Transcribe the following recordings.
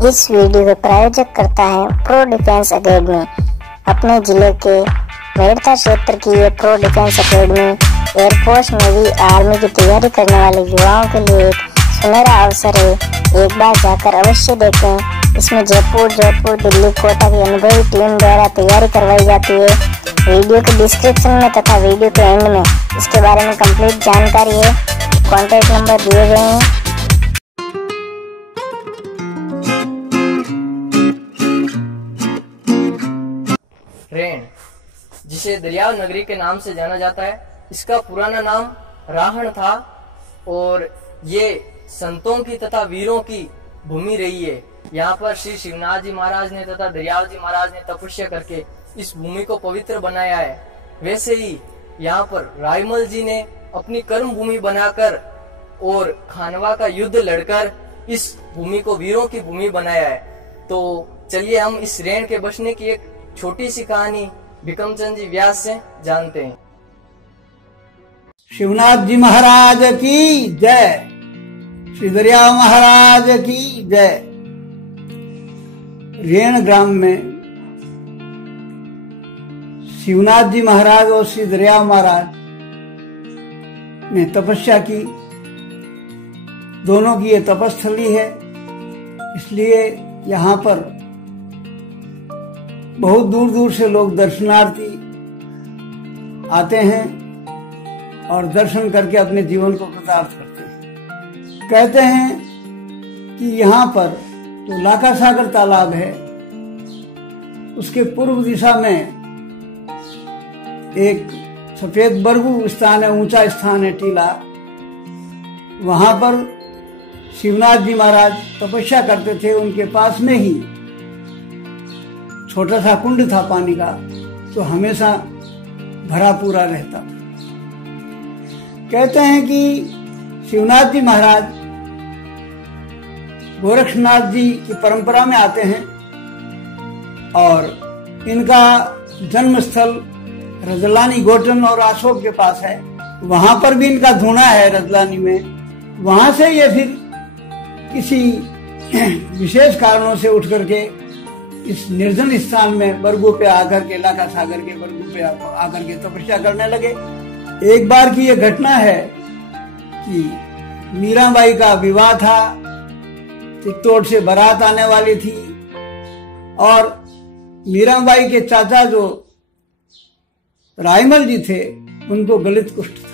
इस वीडियो का प्रायोजक करता है प्रो डिफेंस एकेडमी। अपने जिले के मेड़ता क्षेत्र की ये pro defence academy air force, navy, army की तैयारी करने वाले युवाओं के लिए एक सुनहरा अवसर है। एक बार जाकर अवश्य देखें। इसमें जयपुर, जोधपुर, दिल्ली, कोटा की अनुभवी टीम द्वारा तैयारी करवाई जाती है। वीडियो के डिस्क्रिप्शन में तथा वीडियो के एंड में इसके बारे में कंप्लीट जानकारी है। कॉन्टैक्ट नंबर दिए गए हैं। रेन, जिसे दरियाव नगरी के नाम से जाना जाता है, इसका पुराना नाम राहण था और ये संतों की तथा वीरों की भूमि रही है। यहाँ पर श्री शिवनाथ जी महाराज ने तथा दरियाव जी महाराज ने तपस्या करके इस भूमि को पवित्र बनाया है। वैसे ही यहाँ पर रायमल जी ने अपनी कर्म भूमि बनाकर और खानवा का युद्ध लड़कर इस भूमि को वीरों की भूमि बनाया है। तो चलिए हम इस रेन के बसने की एक छोटी सी कहानी भिकमचंद जी व्यास से जानते हैं। शिवनाथ जी महाराज की जय, श्री दरियाव महाराज की जय। रेण ग्राम में शिवनाथ जी महाराज और श्री दरियाव महाराज ने तपस्या की। दोनों की ये तपस्थली है, इसलिए यहाँ पर बहुत दूर दूर से लोग दर्शनार्थी आते हैं और दर्शन करके अपने जीवन को कृतार्थ करते हैं। कहते हैं कि यहाँ पर जो लाखा सागर तालाब है, उसके पूर्व दिशा में एक सफेद बरगू स्थान है, ऊंचा स्थान है, टीला। वहां पर शिवनाथ जी महाराज तपस्या करते थे। उनके पास में ही छोटा सा कुंड था पानी का, तो हमेशा भरा पूरा रहता। कहते हैं कि शिवनाथ जी महाराज गोरक्षनाथ जी की परंपरा में आते हैं और इनका जन्म स्थल रजलानी, गोटन और अशोक के पास है। वहां पर भी इनका धूना है रजलानी में। वहां से ये फिर किसी विशेष कारणों से उठ करके इस निर्जन स्थान में बरगू पे आकर के, लाखा सागर के बरगू पे आकर के तपस्या करने लगे। एक बार की यह घटना है कि मीराबाई का विवाह था। चित्तौड़ से बारात आने वाली थी और मीराबाई के चाचा जो रायमल जी थे, उनको गलित कुष्ठ था।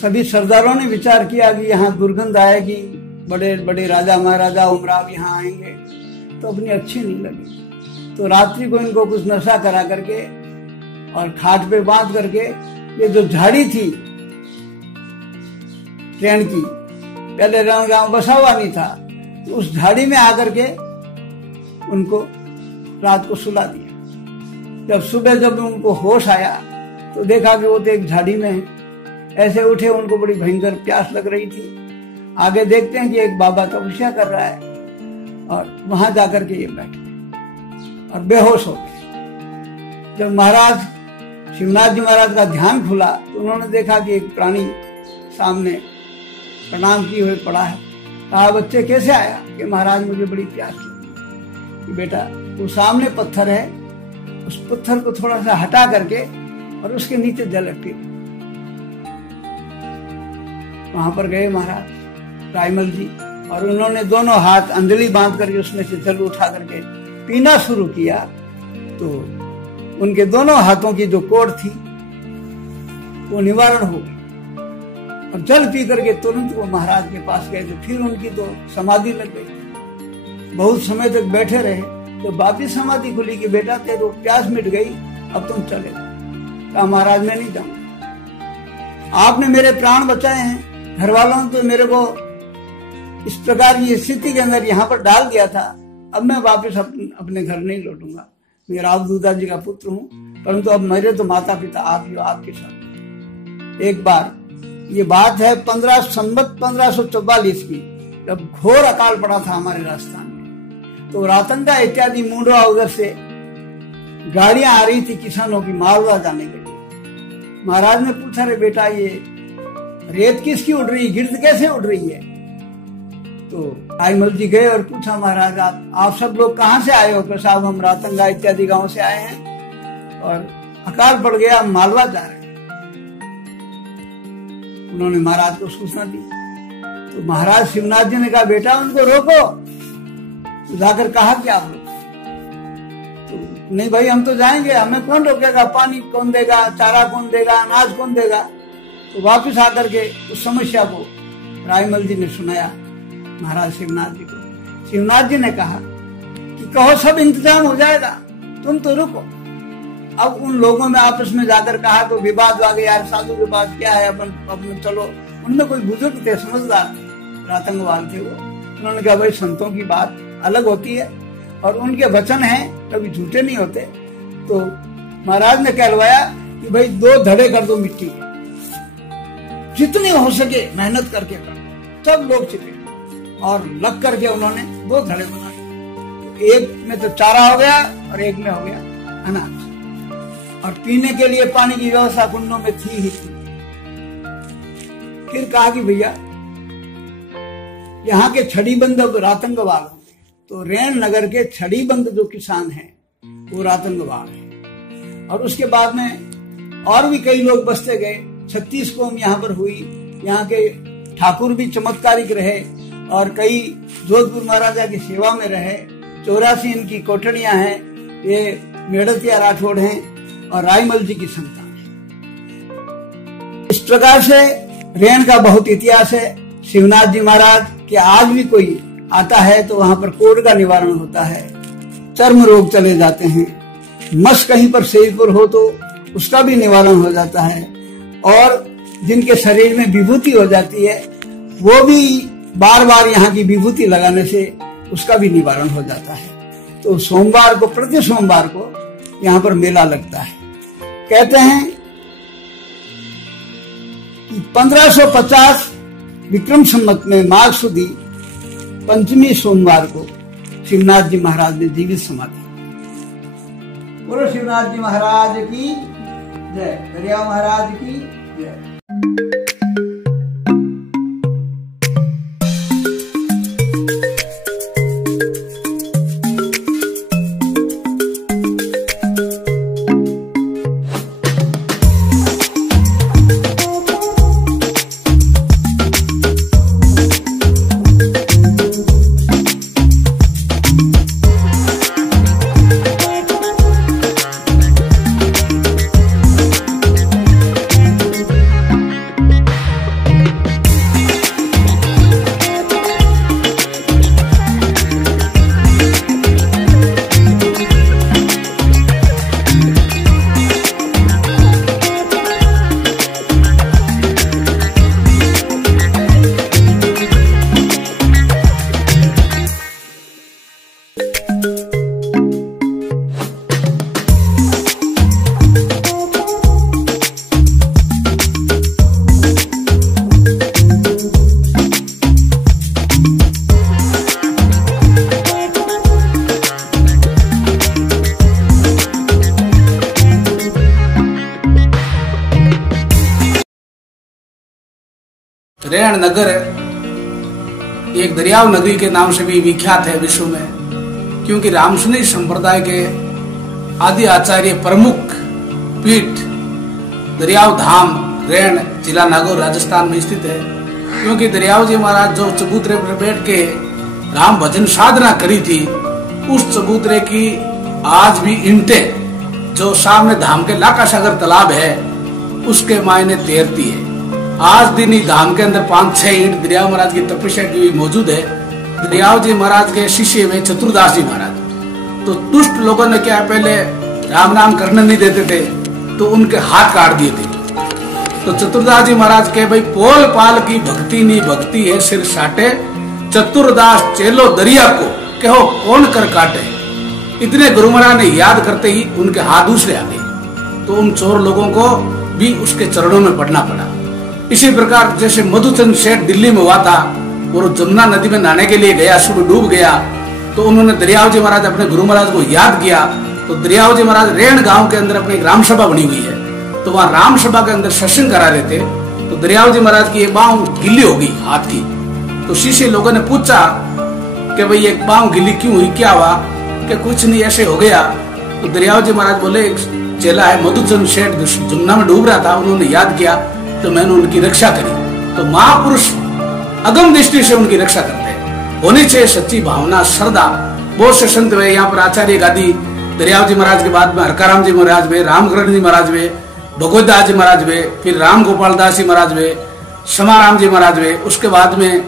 सभी सरदारों ने विचार किया कि यहाँ दुर्गंध आएगी, बड़े बड़े राजा महाराजा उमराव यहाँ आएंगे, तो अपनी अच्छी नहीं लगी। तो रात्रि को इनको कुछ नशा करा करके और खाट पे बांध करके, ये जो झाड़ी थी ट्रेन की, पहले रणगांव बसा हुआ नहीं था, तो उस झाड़ी में आकर के उनको रात को सुला दिया। जब सुबह जब उनको होश आया तो देखा कि वो तो एक झाड़ी में है। ऐसे उठे, उनको बड़ी भयंकर प्यास लग रही थी। आगे देखते हैं कि एक बाबा तपस्या कर रहा है और वहां जाकर के ये बैठे और बेहोश हो गए। जब महाराज शिवनाथ जी महाराज का ध्यान खुला तो उन्होंने देखा कि एक प्राणी सामने प्रणाम किए हुए पड़ा है। कहा, बच्चे कैसे आया? कि महाराज मुझे बड़ी प्यास लगी। बेटा, वो सामने पत्थर है, उस पत्थर को थोड़ा सा हटा करके और उसके नीचे जल पी। वहां पर गए महाराज रायमल जी और उन्होंने दोनों हाथ अंजलि बांध करके उसमें से जल उठा करके पीना शुरू किया। तो उनके दोनों हाथों की जो कोढ़ थी वो निवारण हो गई और जल पी करके तुरंत वो महाराज के पास गए। तो फिर उनकी तो समाधि लग गई। बहुत समय तक बैठे रहे तो वापिस समाधि खुली कि बेटा तेरे प्यास मिट गई, अब तुम चले। कहा, महाराज मैं नहीं जाऊंगा, आपने मेरे प्राण बचाए हैं। घर वालों ने तो मेरे को इस प्रकार की स्थिति के अंदर यहाँ पर डाल दिया था। अब मैं वापस अपने घर नहीं लौटूंगा। मैं रावदूता जी का पुत्र हूँ, परंतु अब मेरे तो माता पिता आप ही हो, आपके साथ। एक बार ये बात है 1544 की, जब घोर अकाल पड़ा था हमारे राजस्थान में। तो रातंगा इत्यादि मुंडवा उधर से गाड़ियां आ रही थी किसानों की मालवा जाने के लिए। महाराज ने पूछा, रे बेटा, ये रेत किसकी उड़ रही, गिरद कैसे उड़ रही है? तो रायमल जी गए और पूछा, महाराज आप सब लोग कहाँ से आए हो? तो साहब हम रातंगा इत्यादि गांव से आए हैं और अकाल पड़ गया, हम मालवा जा रहे हैं। उन्होंने महाराज को सूचना दी। तो महाराज शिवनाथ जी ने कहा, बेटा उनको रोको। तो जाकर कहा कि आप लोग, तो नहीं भाई हम तो जाएंगे, हमें कौन रोकेगा? पानी कौन देगा, चारा कौन देगा, अनाज कौन देगा? तो वापिस आकर के उस समस्या को रायमल जी ने सुनाया महाराज शिवनाथ जी को। शिवनाथ जी ने कहा कि कहो सब इंतजाम हो जाएगा, तुम तो रुको। अब उन लोगों में आपस में जाकर कहा तो विवाद आ गया, यार साधु के पास क्या है, अपन चलो। उनमें कोई बुजुर्ग थे, समझदार थे, रातंगवाल थे वो। उन्होंने कहा भाई संतों की बात अलग होती है और उनके वचन हैं कभी झूठे नहीं होते। तो महाराज ने कहलवाया कि भाई 2 धड़े कर दो मिट्टी के, जितनी हो सके मेहनत करके कर। सब लोग छिपे और लग करके उन्होंने 2 धड़े बनाए। एक में तो चारा हो गया और एक में हो गया अनाज, और पीने के लिए पानी की व्यवस्था कुंडों में थी ही थी। फिर कहा कि भैया यहाँ के छड़ीबंद रातंगवाल होंगे, तो रेण नगर के छड़ीबंद जो किसान हैं वो रातंगवाल है। और उसके बाद में और भी कई लोग बसते गए। 36 कौम यहाँ पर हुई। यहाँ के ठाकुर भी चमत्कारिक रहे और कई जोधपुर महाराजा की सेवा में रहे। 84 इनकी कोठड़ियां हैं। ये मेड़तिया राठौड़ हैं और रायमल जी की संतान है। इस प्रकार से रेण का बहुत इतिहास है। शिवनाथ जी महाराज के आज भी कोई आता है तो वहां पर कोढ़ का निवारण होता है, चर्म रोग चले जाते हैं, मस कहीं पर शरीर हो तो उसका भी निवारण हो जाता है, और जिनके शरीर में विभूति हो जाती है वो भी बार बार यहाँ की विभूति लगाने से उसका भी निवारण हो जाता है। तो सोमवार को, प्रति सोमवार को यहाँ पर मेला लगता है। कहते हैं कि 1550 विक्रम संवत में माघ सुदी पंचमी सोमवार को शिवनाथ जी महाराज ने जीवित समाधि। बोलो शिवनाथ जी महाराज की जय, दरिया महाराज की जय। रेण नगर एक दरियाव नगरी के नाम से भी विख्यात है विश्व में, क्योंकि रामसुनी संप्रदाय के आदि आचार्य प्रमुख पीठ दरियाव धाम रेण जिला नागौर राजस्थान में स्थित है। क्योंकि दरियाव जी महाराज जो चबूतरे पर बैठ के राम भजन साधना करी थी, उस चबूतरे की आज भी ईंटें जो सामने धाम के लाका सागर तालाब है उसके मायने तैरती है। आज दिन ही धाम के अंदर 5-6 ईंट दरियाव महाराज की तपस्या की हुई मौजूद है। दरियाव जी महाराज के शिष्य में चतुरदास जी महाराज, तो दुष्ट लोगों ने क्या पहले राम नाम करने नहीं देते थे तो उनके हाथ काट दिए थे। तो चतुरदास जी महाराज के भाई पोल पाल की भक्ति नहीं भक्ति है सिर साटे, चतुरदास चेलो दरिया को कहो कौन कर काटे। इतने गुरु महाराज ने याद करते ही उनके हाथ दूसरे आ गए, तो उन चोर लोगों को भी उसके चरणों में पड़ना पड़ा। इसी प्रकार जैसे मधुचंद सेठ दिल्ली में हुआ था और जमुना नदी में नहाने के लिए गया, सुबह डूब गया, तो उन्होंने दरियाव जी महाराज अपने गुरु महाराज को याद किया। तो दरियाव जी महाराज रेण गांव के अंदर अपनी राम सभा बनी हुई है, तो वहां राम सभा के अंदर सत्संग करा रहे थे। तो दरियाव जी महाराज की ये बांह गिल्ली होगी हाथ की, तो शिष्य लोगों ने पूछा कि भाई एक पांव गिली क्यों हुई, क्या हुआ? कि कुछ नहीं, ऐसे हो गया। तो दरियाव जी महाराज बोले, एक चेला है मधुचंद सेठ जुमना में डूब रहा था, उन्होंने याद किया तो मैंने उनकी रक्षा करी। तो महापुरुष अगम दृष्टि से उनकी रक्षा करते हैं, होनी चाहिए सच्ची भावना, श्रद्धा। बहुत से संत हुए यहाँ पर, आचार्य गादी दरियाव जी महाराज के बाद में हरकाराम जी महाराज हुए, रामकरण जी महाराज हुए, भगवत दास जी महाराज हुए, फिर राम गोपाल दास जी महाराज हुए, समाराम जी महाराज हुए। उसके बाद में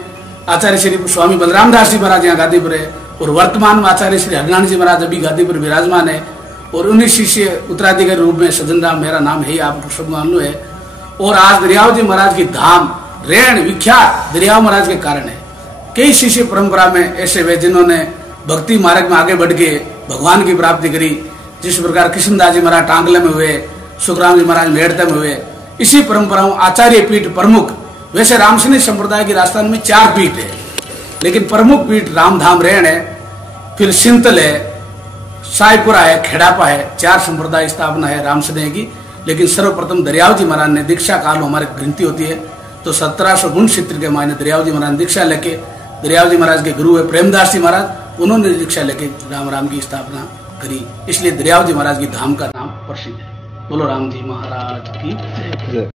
आचार्य श्री स्वामी बलराम दास जी महाराज यहाँ गादी पर है, और वर्तमान में आचार्य श्री हरिनारायण जी महाराज अभी गादी पर विराजमान है। और उन्हीं शिष्य उत्तराधिकारी रूप में सज्जन राम मेरा नाम है, आप सब मालूम है। और आज दरियाव जी महाराज की धाम रेण विख्यात दरियाव महाराज के कारण है। कई शिष्य परंपरा में ऐसे हुए जिन्होंने भक्ति मार्ग में आगे बढ़ के भगवान की प्राप्ति करी। जिस प्रकार कृष्णदास जी महाराज टांगले में हुए, सुखराम जी महाराज मेड़ते में हुए। इसी परंपराओं आचार्य पीठ प्रमुख, वैसे रामसनी संप्रदाय की राजस्थान में 4 पीठ है, लेकिन प्रमुख पीठ रामधाम रेण है, फिर सिंतल है, साईपुरा है, खेड़ापा है। 4 संप्रदाय स्थापना है रामसने की। लेकिन सर्वप्रथम दरियाव जी महाराज ने दीक्षा काल हमारी गिनती होती है तो 1769 के मायने दरियाव जी महाराज ने दीक्षा लेके, दरियाव जी महाराज के गुरु है प्रेमदास जी महाराज, उन्होंने दीक्षा लेके राम की स्थापना करी। इसलिए दरियाव जी महाराज की धाम का नाम प्रसिद्ध है। बोलो राम जी महाराज की जय।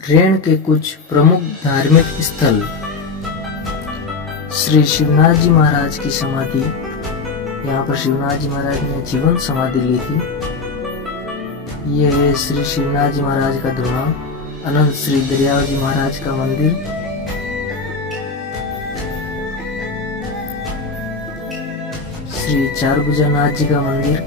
रेण के कुछ प्रमुख धार्मिक स्थल। श्री शिवनाथ जी महाराज की समाधि, यहाँ पर शिवनाथ जी महाराज ने जीवन समाधि ली थी। यह है श्री शिवनाथ जी महाराज का धुना। अनंत श्री दरियाव जी महाराज का मंदिर, श्री चारभुजानाथ जी का मंदिर,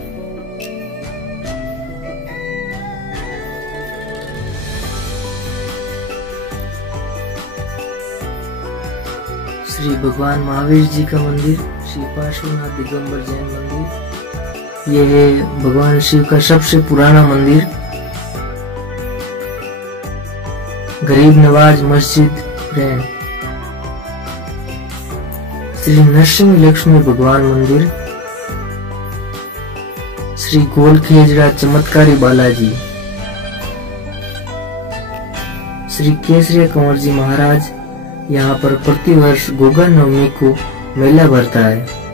श्री भगवान महावीर जी का मंदिर, श्री पार्श्वनाथ दिगंबर जैन मंदिर। यह है भगवान शिव का सबसे पुराना मंदिर। गरीब नवाज मस्जिद रेण, श्री नरसिंह लक्ष्मी भगवान मंदिर, श्री गोलखेजरा चमत्कारी बालाजी, श्री केसरिया कंवर जी महाराज। यहाँ पर प्रतिवर्ष गोगा नवमी को मेला भरता है।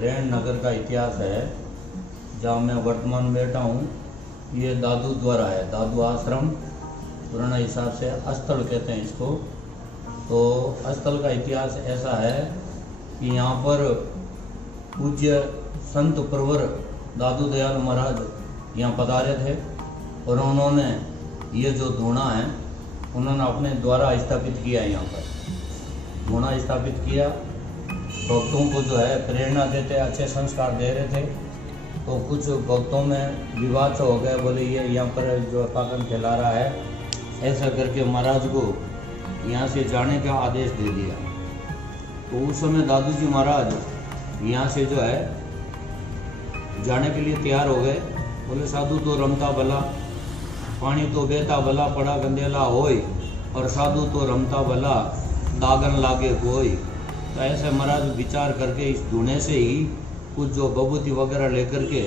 रेण नगर का इतिहास है जहाँ मैं वर्तमान में बैठा हूँ। ये दादू द्वारा है, दादू आश्रम पुराना हिसाब से अस्थल कहते हैं इसको। तो अस्थल का इतिहास ऐसा है कि यहाँ पर पूज्य संत प्रवर दादू दयाल महाराज यहाँ पधारे थे और उन्होंने ये जो धूना है उन्होंने अपने द्वारा स्थापित किया यहाँ पर, धूना स्थापित किया। भक्तों को जो है प्रेरणा देते, अच्छे संस्कार दे रहे थे। तो कुछ भक्तों में विवाद तो हो गया, बोले ये यहाँ पर जो पागल फैला रहा है, ऐसा करके महाराज को यहाँ से जाने का आदेश दे दिया। तो उस समय दादू जी महाराज यहाँ से जो है जाने के लिए तैयार हो गए। बोले साधु तो रमता भला, पानी तो बेहता भला, पड़ा गंदेला होय, और साधु तो रमता भला, दागन लागे कोई। तो ऐसे महाराज विचार करके इस धुने से ही कुछ जो बबूती वगैरह लेकर के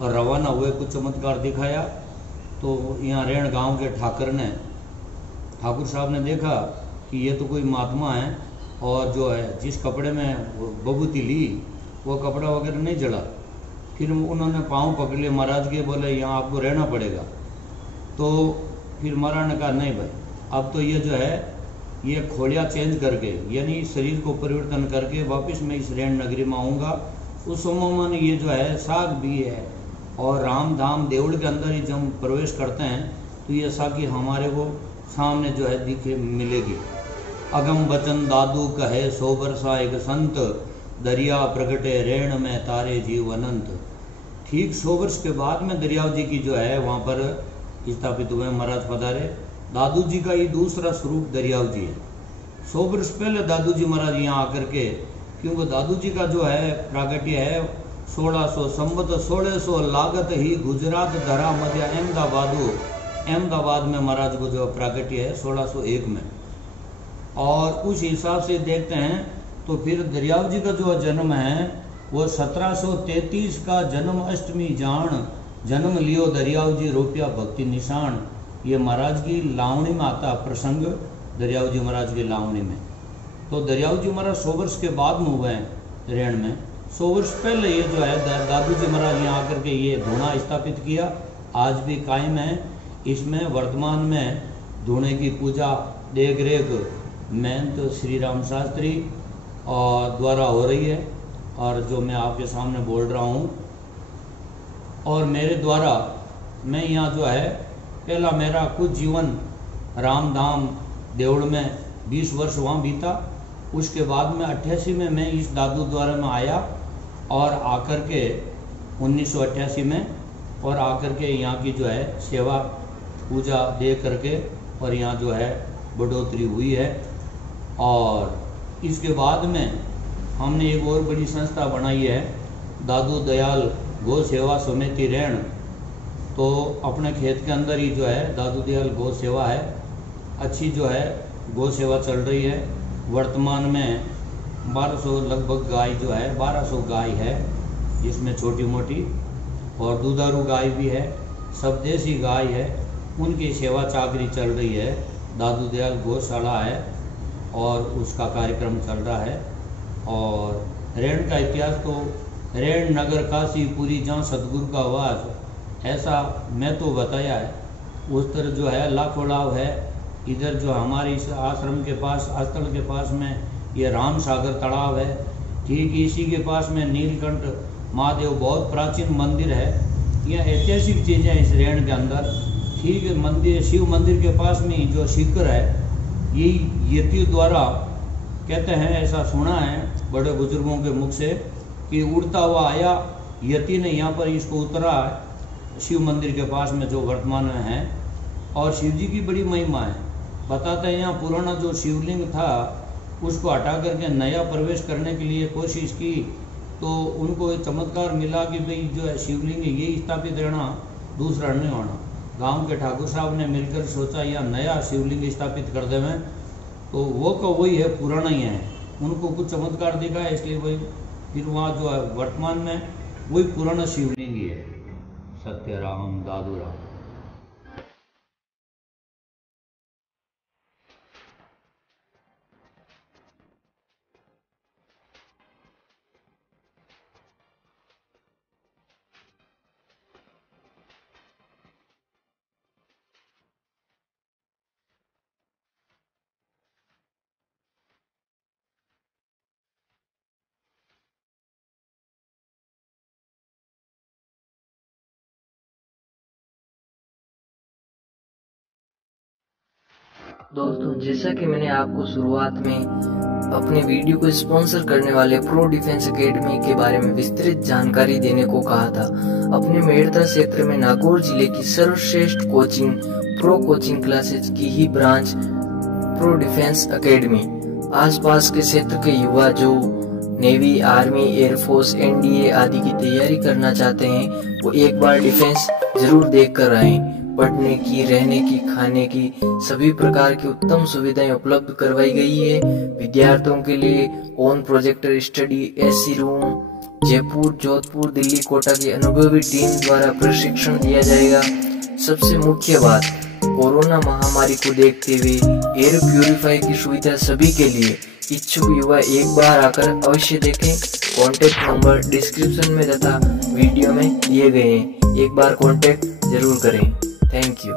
और रवाना हुए, कुछ चमत्कार दिखाया। तो यहाँ रेण गांव के ठाकुर साहब ने देखा कि ये तो कोई महात्मा है, और जो है जिस कपड़े में बबूती ली वो कपड़ा वगैरह नहीं जला। फिर उन्होंने पाँव पकड़ लिए महाराज के, बोले यहाँ आपको रहना पड़ेगा। तो फिर महाराज ने कहा नहीं भाई, अब तो ये जो है ये खोलिया चेंज करके, यानी शरीर को परिवर्तन करके वापस मैं इस रेण नगरी में आऊँगा। उस समय में ये जो है साग भी है, और राम धाम देवड़ के अंदर ही जब हम प्रवेश करते हैं तो ये साकी हमारे को सामने जो है दिखे मिलेगी। अगम बचन दादू कहे 100 वर्षा एक संत, दरिया प्रगटे रेण में तारे जीव अनंत। ठीक 100 वर्ष के बाद में दरियाव जी की जो है वहाँ पर स्थापित हुए, महाराज पधारे। दादू जी का ये दूसरा स्वरूप दरियाव जी है। 100 वर्ष पहले दादू जी महाराज यहाँ आकर के, क्योंकि दादू जी का जो है प्रागट्य है 1600 संवत 1600 लागत ही गुजरात धरा मध्य अहमदाबाद में महाराज को जो प्रागट्य है 1601 में। और उस हिसाब से देखते हैं तो फिर दरियाव जी का जो जन्म है वो 1733 का जन्म अष्टमी जान, जन्म लियो दरियाव जी रोपिया भक्ति निशान। ये महाराज की लावणी में आता प्रसंग, दरियाव जी महाराज की लावणी में। तो दरियाव जी महाराज 100 वर्ष के बाद में हुए हैं रेण में। 100 वर्ष पहले ये जो है दादू जी महाराज यहाँ आकर के ये धूना स्थापित किया, आज भी कायम है। इसमें वर्तमान में धूने की पूजा देख रेख महंत श्री राम शास्त्री और द्वारा हो रही है, और जो मैं आपके सामने बोल रहा हूँ। और मेरे द्वारा मैं यहाँ जो है पहला मेरा कुछ जीवन राम धाम देवड़ में 20 वर्ष वहाँ बीता। उसके बाद में 88 में मैं इस दादू द्वारा में आया, और आकर के 1988 में और आकर के यहाँ की जो है सेवा पूजा दे करके और यहाँ जो है बढ़ोतरी हुई है। और इसके बाद में हमने एक और बड़ी संस्था बनाई है, दादू दयाल गौ सेवा समिति रेण। तो अपने खेत के अंदर ही जो है दादू दयाल गौ सेवा है, अच्छी जो है गौ सेवा चल रही है। वर्तमान में 1200 लगभग गाय जो है 1200 गाय है, जिसमें छोटी मोटी और दुधारू गाय भी है, सब देसी गाय है। उनकी सेवा चाकरी चल रही है, दादू दयाल गौशाला है और उसका कार्यक्रम चल रहा है। और रेण का इतिहास तो रेण नगर काशी पूरी जहाँ सतगुरु का वास, ऐसा मैं तो बताया है। उस तरह जो है लाखों लाभ है। इधर जो हमारे इस आश्रम के पास स्थल के पास में ये राम सागर तालाब है, ठीक इसी के पास में नीलकंठ महादेव बहुत प्राचीन मंदिर है। यह ऐतिहासिक चीज़ें इस रेण के अंदर। ठीक मंदिर शिव मंदिर के पास में जो शिखर है, ये यतियों द्वारा कहते हैं, ऐसा सुना है बड़े बुजुर्गों के मुख से कि उड़ता हुआ आया यति ने यहाँ पर इसको उतरा है शिव मंदिर के पास में जो वर्तमान में है। और शिव जी की बड़ी महिमा है। बताते हैं यहाँ पुराना जो शिवलिंग था उसको हटा करके नया प्रवेश करने के लिए कोशिश की, तो उनको एक चमत्कार मिला कि भाई जो है शिवलिंग ये स्थापित रहना, दूसरा नहीं होना। गांव के ठाकुर साहब ने मिलकर सोचा यहाँ नया शिवलिंग स्थापित कर देवें, तो वो का वही है, पुराना ही है। उनको कुछ चमत्कार दिखा है, इसलिए वही फिर वहाँ जो है वर्तमान में वही पुराना शिवलिंग ही है। सत्यराम दादू राम। दोस्तों, जैसा कि मैंने आपको शुरुआत में अपने वीडियो को स्पॉन्सर करने वाले प्रो डिफेंस एकेडमी के बारे में विस्तृत जानकारी देने को कहा था, अपने मेड़ता क्षेत्र में नागौर जिले की सर्वश्रेष्ठ कोचिंग प्रो कोचिंग क्लासेज की ही ब्रांच प्रो डिफेंस एकेडमी आसपास के क्षेत्र के युवा जो नेवी, आर्मी, एयरफोर्स, एनडीए आदि की तैयारी करना चाहते हैं, वो एक बार डिफेंस जरूर देख कर आए। पढ़ने की, रहने की, खाने की सभी प्रकार की उत्तम सुविधाएं उपलब्ध करवाई गई है। विद्यार्थियों के लिए on projector study, AC room, Jaipur, Jodhpur, Delhi, Kota की अनुभवी टीम द्वारा प्रशिक्षण दिया जाएगा। सबसे मुख्य बात, कोरोना महामारी को देखते हुए एयर प्यूरिफायर की सुविधा सभी के लिए। इच्छुक युवा एक बार आकर अवश्य देखें। कॉन्टेक्ट नंबर डिस्क्रिप्शन में तथा वीडियो में दिए गए हैं, एक बार कॉन्टेक्ट जरूर करें। Thank you.